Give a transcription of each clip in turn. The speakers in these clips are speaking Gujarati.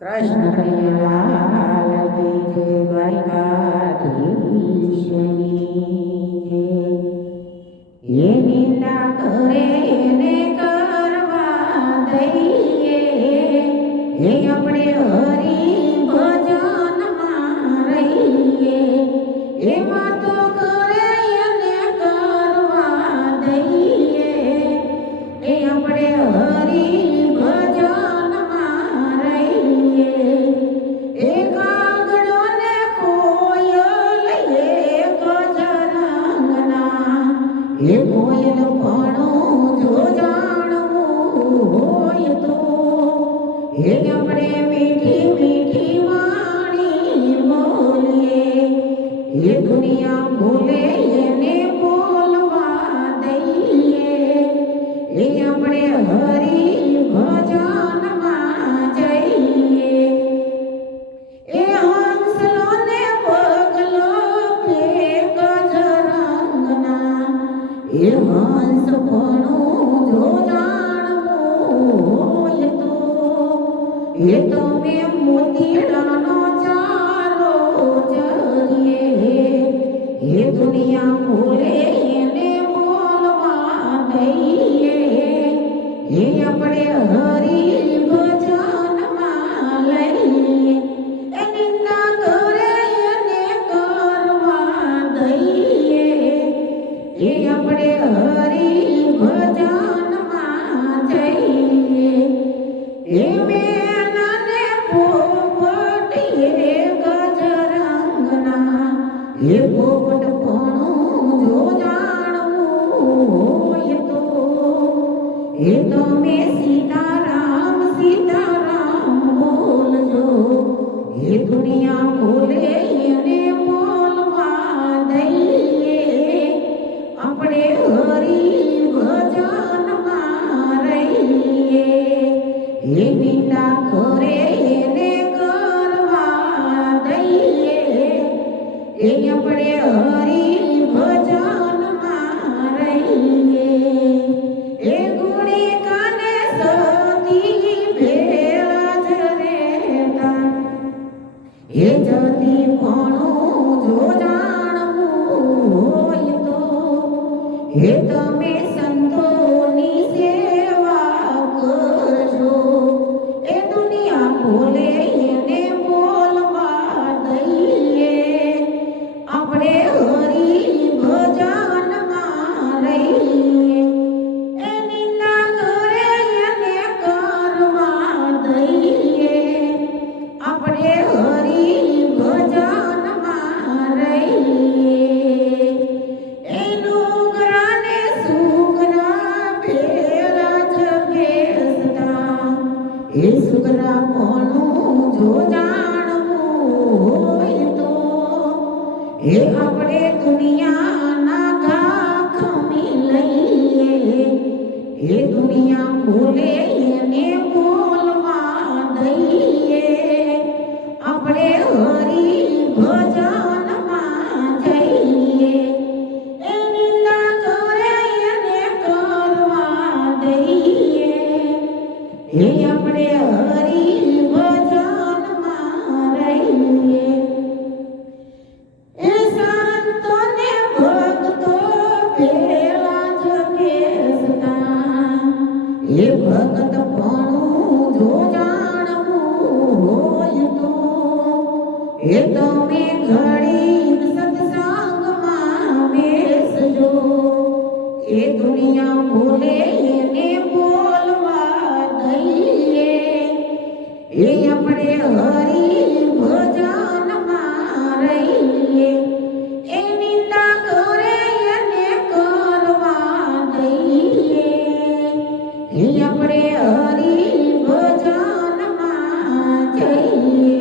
કૃષ્ણ કનૈયા લાલ કી જય, દ્વારકાધીશની જય. એ નિંદા કરે એને કરવા દઈએ, એ આપણે હરી ભજનમાં રહીએ. એમાં તો કરે એને કરવા દઈએ, એ આપણે હરી ભજનમાં રહીએ. એ કાગડો ને કોયલ એક જરાંગના, એ કોયલ પણ જો જાણવું હોય તો એ આપણે મીઠી મીઠી વાણી બોલીએ. એ દુનિયા બોલે એને બોલવા દઈએ, એ આપણે હરી ભજનમાં જઈએ. એ હંસલો ને પગલો એક જરાંગના, એ હંસ પણ જો જાણવું હોય તો એ તમે મોતીડાનો ચારો ચરીએ. એ દુનિયા બોલે એને બોલવા દઈએ, એ આપણે હરી ભજનમાં લઈએ. એ નિંદા કરે એને કરવા દઈએ, એ આપણે હરી ભજનમાં જઈએ. એ મેનાને પોપટ એક જરાંગના, એ પોપટ પણ જો જાણવું હોય તો એ તમે સીતારામ સીતારામ બોલજો. એ દુનિયા બોલે એને બોલવા દઈએ, આપણે હરી ભજનમાં રહીએ. એ નિંદા કરે એને કરવા દઈએ, એ આપણે હરી ભજનમાં રહીએ. એ ગુણી કાને સતી ભેળા જ રહેતા, એ જતી પણ જો જાણવું હોય તો એ તમે સંતોની સેવા કરજો. એ દુનિયા બોલે એને બોલવા દઈએ, આપણે હરી ભજનમાં રહીએ. એ નિંદા કરે એને કરવા દઈએ, આપણે હરી ભજનમાં રહીએ. એ ડુંગરા ને સુગરા ભેળા જ બેસતા, એ સુગરા પણ જો જાણવું હોય તો એ આપણે દુનિયાના ઘા ખમી લઈએ. એ દુનિયા બોલે એને બોલવા દઈએ, આપણે હરી ભજનમાં જઈએ. એ નિંદા કરે એને કરવા દઈએ, એ આપણે હરી ભજનમાં રહીએ. એ સંતોને ભક્તો ભેળા જ બેસતા, એ ભક્ત પણ જો જાણવું હોય તો એ તમે ઘડી સત્સંગમાં બેસજો. એ દુનિયા બોલે એને બોલવા દઈએ, એ આપણે હરી ભજનમાં રહીએ. એ નિંદા કરે એને કરવા દઈએ, એ આપણે હરી ભજનમાં જઈએ.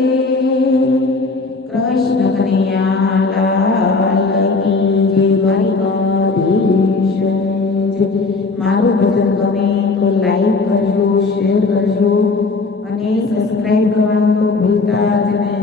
કૃષ્ણ કનૈયા લાલ કી જય, દ્વારકાધીશની જય. મારું ભજન ગમે તો લાઈક કરજો, શેર કરજો અને સબસ્ક્રાઈબ કરવાનું તો ભૂલતા જ નહીં.